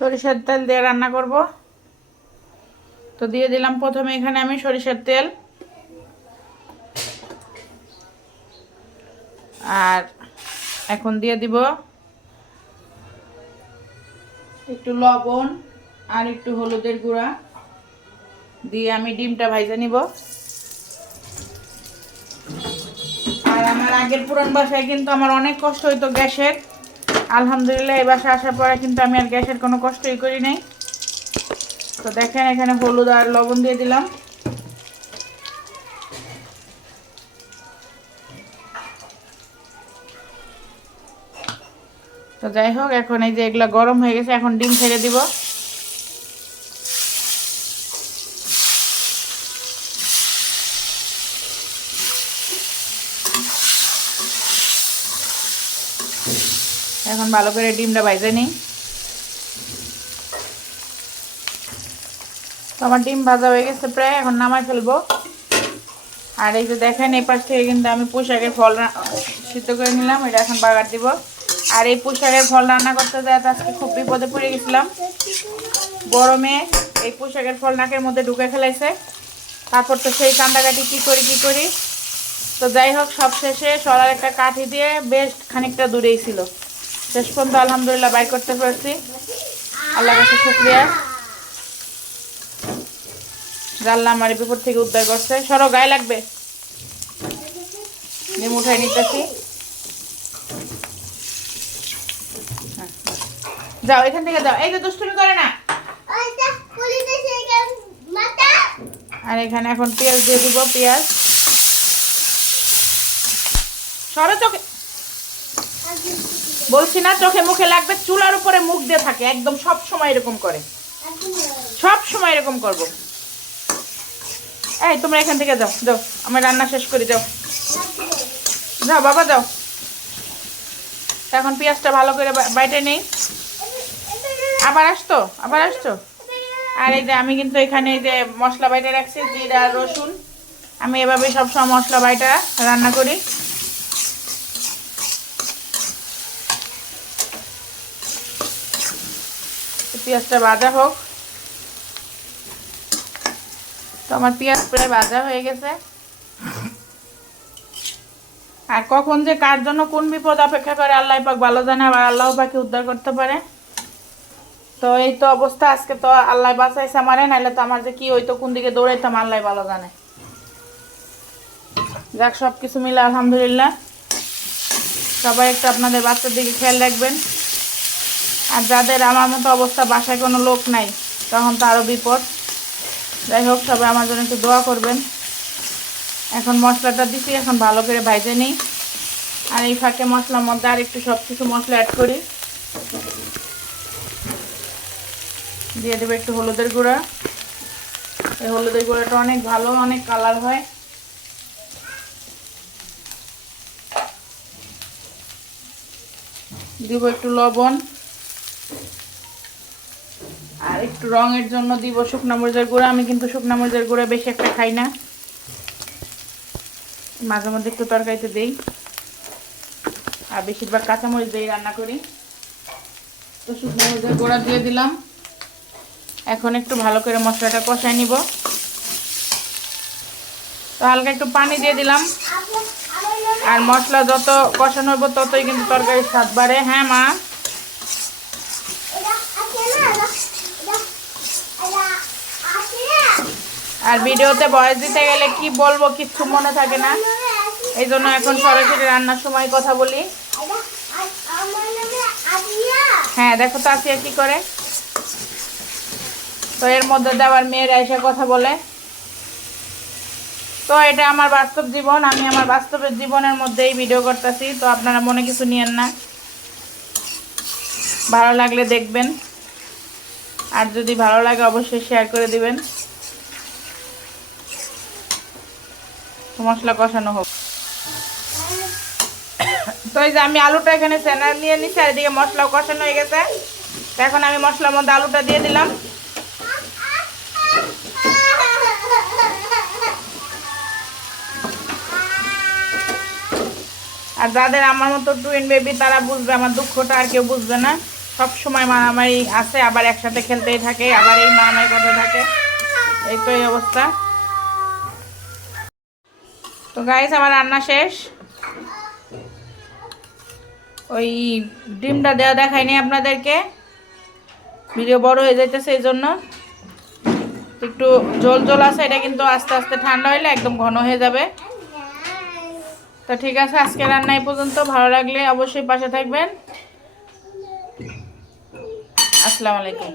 সরিষার তেল দিয়ে রান্না করব। তো দিয়ে দিলাম প্রথমে এখানে আমি সরিষার তেল, আর এখন দিয়ে দিব একটু লবণ আর একটু হলুদের গুঁড়া দিয়ে আমি ডিমটা ভাইজে নিব। আর আমার আগের পুরান বাসায় কিন্তু আমার অনেক কষ্ট হইতো গ্যাসের। আলহামদুলিল্লাহ এই বাসায় আসার পরে কিন্তু আমি আর গ্যাসের কোনো কষ্টই করি নাই। তো দেখেন এখানে হলুদ আর লবণ দিয়ে দিলাম। তো যাই হোক, এখন এই যে এগুলো গরম হয়ে গেছে, এখন ডিম ছেড়ে দিব। এখন ভালো করে ডিমটা ভাজে নিই। তো আমার ডিম ভাজা হয়ে গেছে প্রায়, এখন নামাই ফেলবো। আর এই যে দেখেন এই পাশ থেকে কিন্তু আমি পুঁই শাকের ফল সিদ্ধ করে নিলাম, এটা এখন বাগার দিব। আর এই পুঁই শাকের ফল রান্না করতে যায় আজকে খুব বিপদে পড়ে গেছিলাম। গরমে এই পুঁই শাকের ফল নাকের মধ্যে ঢুকে ফেলাইছে। তারপর তো সেই কান্দাকাটি কি করি। তো যাই হোক, সব শেষে সরার একটা কাঠি দিয়ে বেশ খানিকটা দূরেই ছিল, শেষ পর্যন্ত আলহামদুলিল্লাহ বাইর করতে পারছি। আল্লাহর কাছে শুকরিয়া, জানলাম আমার বিপদ থেকে উদ্ধার করছে। সরো, গায়ে লাগবে। ডিম উঠাই নিতেছি। যাও এখান থেকে যাও, এই যে দুষ্টুমি করে না। আর এখানে এখন পেঁয়াজ দিয়ে দিব, পেঁয়াজ। সরো, চোখে বলছি না, চোখে মুখে লাগবে। চুলার উপরে মুখ দিয়ে থাকে একদম, সব সময় এরকম করে, সব সময় এরকম করবো। এই তোমরা এখান থেকে যাও, যাও আমার রান্না শেষ করে যাও, যাও বাবা যাও। এখন পেঁয়াজটা ভালো করে বাইটে নেই। আবার আসতো। আর এই যে আমি কিন্তু এখানে এই যে মশলা বাইটে রাখছি, জিরা রসুন। আমি এভাবে সবসময় মশলা বাইটা রান্না করি। পেঁয়াজটা ভাজা হোক। তো আমার পেঁয়াজ প্রায় ভাজা হয়ে গেছে। আর কখন যে কার জন্য কোন বিপদ অপেক্ষা করে আল্লাহ পাক ভালো জানে, আবার আল্লাহ পাকে উদ্ধার করতে পারে। তো এই তো অবস্থা, আজকে তো আল্লাহ বাঁচাইছে আমারে, নাইলে তো আমার যে কি হইতো, কোন দিকে দৌড়াইতাম আল্লাহ ভালো জানে। যাক, সব কিছু মিলে আলহামদুলিল্লাহ। সবাই একটু আপনাদের বাচ্চার দিকে খেয়াল রাখবেন। আর যাদের আমার মতো অবস্থা, বাসায় কোনো লোক নাই, তখন তো আরও বিপদ। যাই হোক, সবাই আমার জন্য একটু দোয়া করবেন। এখন মশলাটা দিচ্ছি, এখন ভালো করে ভাজে নিই। আর এই ফাঁকে মশলার মধ্যে আর একটু সব কিছু মশলা অ্যাড করি। দিয়ে দেবো একটু হলুদের গুঁড়া। এই হলুদের গুঁড়াটা অনেক ভালো, অনেক কালার হয়। দিব একটু লবণ, আর একটু রঙের জন্য দিব শুকনো মরিচের গুঁড়া। আমি কিন্তু শুকনো মরিচের গুঁড়া বেশি একটা খাই না, মাঝে মধ্যে একটু তরকারিতে দিই, আর বেশিরভাগ কাঁচামরিচ দিয়ে রান্না করি। তো শুকনো মরিচের গুঁড়া দিয়ে দিলাম। এখন একটু ভালো করে মশলাটা কষায় নিব। তো হালকা একটু পানি দিয়ে দিলাম। আর মশলা যত কষানো হইব ততই কিন্তু তরকারির স্বাদ বাড়ে। হ্যাঁ মা, আর ভিডিওতে ভয়েস দিতে গেলে কি বলবো কিচ্ছু মনে থাকে না, এই জন্য এখন সরাসরি রান্নার সময় কথা বলি। হ্যাঁ দেখো তো আসিয়া কি করে। তো এর মধ্যে আবার মেয়েরা এসে কথা বলে। তো এটা আমার বাস্তব জীবন, আমি আমার বাস্তবের জীবনের মধ্যেই ভিডিও করতেছি। তো আপনারা মনে কিছু নিয়েন না, ভালো লাগলে দেখবেন, আর যদি ভালো লাগে অবশ্যই শেয়ার করে দিবেন। মশলা কষানো হোক। তো এই যে আমি আলুটা এখানে সেনার নিয়ে নিচ্ছি, আর এদিকে মশলাও কষানো হয়ে গেছে। এখন আমি মশলার মধ্যে আলুটা দিয়ে দিলাম। আর যাদের আমার মতো টুইন বেবি, তারা বুঝবে আমার দুঃখটা, আর কেউ বুঝবে না। সব সময় মারামারি আছে, আবার একসাথে খেলতেই থাকে, আবার এই মারামারি করতে থাকে, এই তো এই অবস্থা। তো গাইস আমার রান্না শেষ। ওই ডিমটা দেওয়া দেখায়নি আপনাদেরকে, ভিডিও বড় হয়ে যাইতেছে এই জন্য। একটু জল জল আছে, এটা কিন্তু আস্তে আস্তে ঠান্ডা হইলে একদম ঘন হয়ে যাবে। তো ঠিক আছে, আজকে রান্না এই পর্যন্ত। ভালো লাগলে অবশ্যই পাশে থাকবেন। আসসালামু আলাইকুম।